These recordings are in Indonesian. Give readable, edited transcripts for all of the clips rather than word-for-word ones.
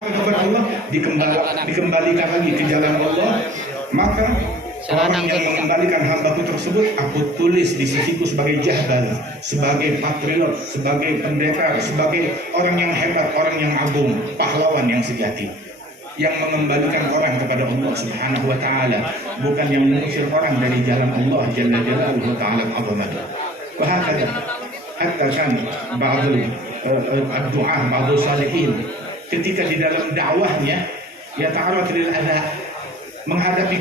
kepada Allah, dikembalikan lagi ke jalan Allah, maka orang yang mengembalikan hambaku tersebut aku tulis di sisiku sebagai jahbal, sebagai patriot, sebagai pendekar, sebagai orang yang hebat, orang yang agung, pahlawan yang sejati, yang mengembalikan orang kepada Allah Subhanahu wa taala, bukan yang mengusir orang dari jalan Allah Jalla Jalaluhu wa ta'ala azamatuh. Wa hakadha hatta kan ba'dul ad-du'a ba'dul salihin ketika di dalam dakwahnya ya ta'arrad lil adha, menghadapi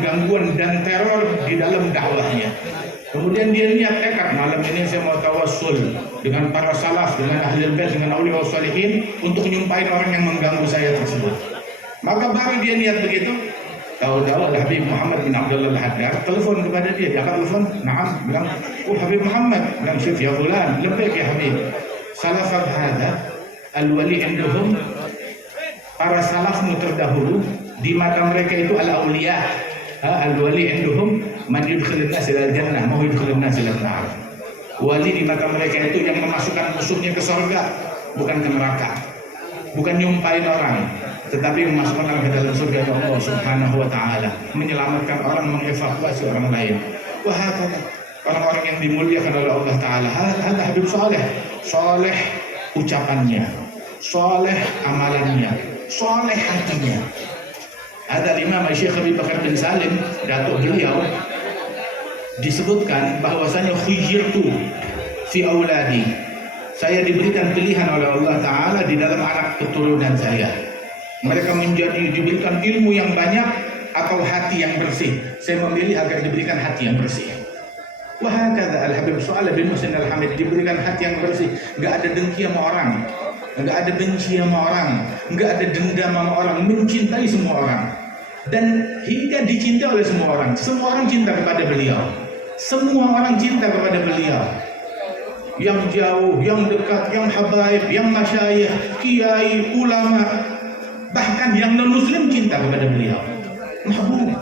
gangguan dan teror di dalam dakwahnya. Kemudian dia niat tekad, malam ini saya mau tawassul dengan para salaf, dengan ahli bait, dengan aulia salihin untuk nyumpahin orang yang mengganggu saya tersebut. Maka baru dia niat begitu, tahu-tahu ada Habib Muhammad bin Abdullah Al-Haddad telepon kepada dia telepon, "Na'am," bilang, "Oh Habib Muhammad," bilang, "Syuf ya fulan, labbaik ya Habib." Salafat hadha al-wali indahum, para salafmu terdahulu di mata mereka itu al-awliya, al-wali indahum man yudkhilun nas ila al-jannah ma yudkhilun nas ila an-nar. Wali di mata mereka itu yang memasukkan musuhnya ke surga, bukan ke neraka, bukan nyumpain orang, tetapi memasukkan orang ke dalam surga Allah Subhanahu wa taala, menyelamatkan orang, mengevakuasi orang lain. Wah, orang-orang yang dimuliakan oleh Allah taala, ada Habib Saleh, soleh ucapannya, soleh amalannya, soleh hatinya. Ada Imam Syekh Habib Bakar bin Salim, datuk beliau, disebutkan bahwasanya khuyyirtu fi auladi, saya diberikan pilihan oleh Allah taala di dalam anak keturunan saya. Mereka diberikan ilmu yang banyak atau hati yang bersih. Saya memilih agar diberikan hati yang bersih. Wah, kata Al-Habib Shalih bin Muhsin Al-Hamid, diberikan hati yang bersih, nggak ada dengki sama orang, nggak ada benci sama orang, nggak ada dendam sama orang, mencintai semua orang, dan hingga dicintai oleh semua orang. Semua orang cinta kepada beliau, semua orang cinta kepada beliau, yang jauh, yang dekat, yang habaib, yang masyayikh, kiai, ulama, bahkan yang non-muslim cinta kepada beliau. Mahbub.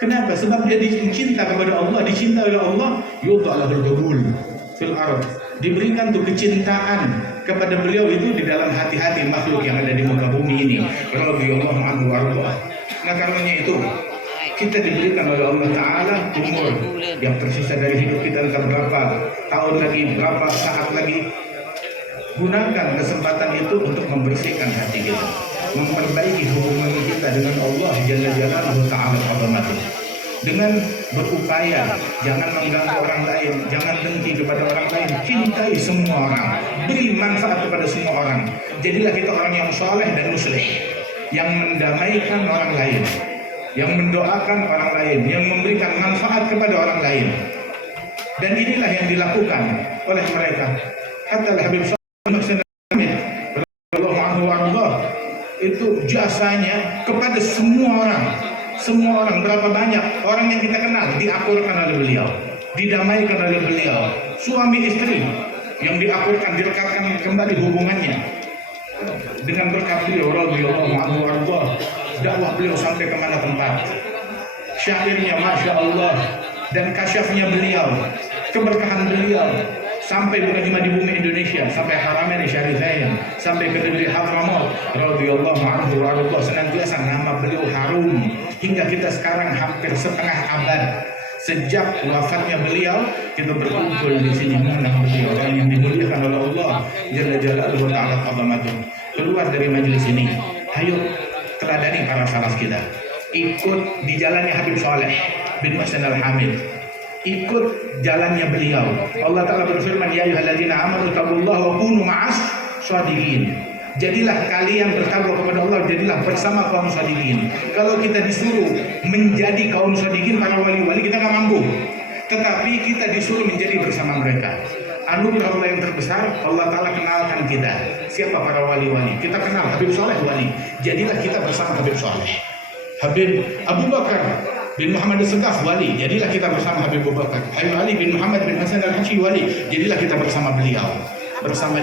Kenapa? Sebab dia dicinta kepada Allah, dicinta oleh Allah. Yudha'alahul qabul fil ard, diberikan tuh kecintaan kepada beliau itu di dalam hati-hati makhluk yang ada di muka bumi ini. Radhiyallahu anhu warḍah. Nah, karenanya itu kita diberikan oleh Allah taala umur yang tersisa dari hidup kita, entah berapa tahun lagi, berapa saat lagi. Gunakan kesempatan itu untuk membersihkan hati kita, memperbaiki hubungan kita dengan Allah Jalla Jalaluhu ta'ala azamatuh, dengan berupaya jangan mengganggu orang lain, jangan dengki kepada orang lain, cintai semua orang, beri manfaat kepada semua orang. Jadilah kita orang yang saleh dan muslih, yang mendamaikan orang lain, yang mendoakan orang lain, yang memberikan manfaat kepada orang lain. Dan inilah yang dilakukan oleh mereka. Hatta Habib itu jasanya kepada semua orang, berapa banyak orang yang kita kenal diakurkan oleh beliau, didamaikan oleh beliau, suami istri yang diakurkan, direkatkan kembali hubungannya dengan berkat beliau. Radhiyallahu anhu warḍah. Dakwah beliau sampai kemana tempat, syairnya masya Allah, dan kasyafnya beliau, keberkahan beliau sampai bukan cuma di bumi Indonesia, sampai Haramain Syarifain, sampai ke negeri Hadramaut. Radhiyallahu anhu warḍah. Senantiasa nama beliau harum hingga kita sekarang hampir setengah abad sejak wafatnya beliau kita berkumpul di sini mengenang beliau, orang yang dimuliakan oleh Allah Jalla Jalaluhu wa ta'ala azamatuh. Keluar dari majelis ini, ayo teladani para salaf kita, ikut di jalannya Habib Shalih bin Muhsin Al-Hamid, ikut jalannya beliau. Allah Ta'ala berfirman, ya ayyuhalladzina amanu taqullaha wa kunu ma'as shadiqin. Jadilah kalian bertakwa kepada Allah, jadilah bersama kaum shadiqin. Kalau kita disuruh menjadi kaum shadiqin, para wali-wali, kita nggak mampu, tetapi kita disuruh menjadi bersama mereka. Anugerah Allah yang terbesar, Allah Ta'ala kenalkan kita siapa para wali-wali. Kita kenal Habib Shalih wali, jadilah kita bersama Habib Shalih. Habib Abu Bakar bin Muhammad As-Segaf wali, jadilah kita bersama Habib Abu Bakar. Habib Ali bin Muhammad bin Hasan Al-Hashi wali, jadilah kita bersama beliau, bersama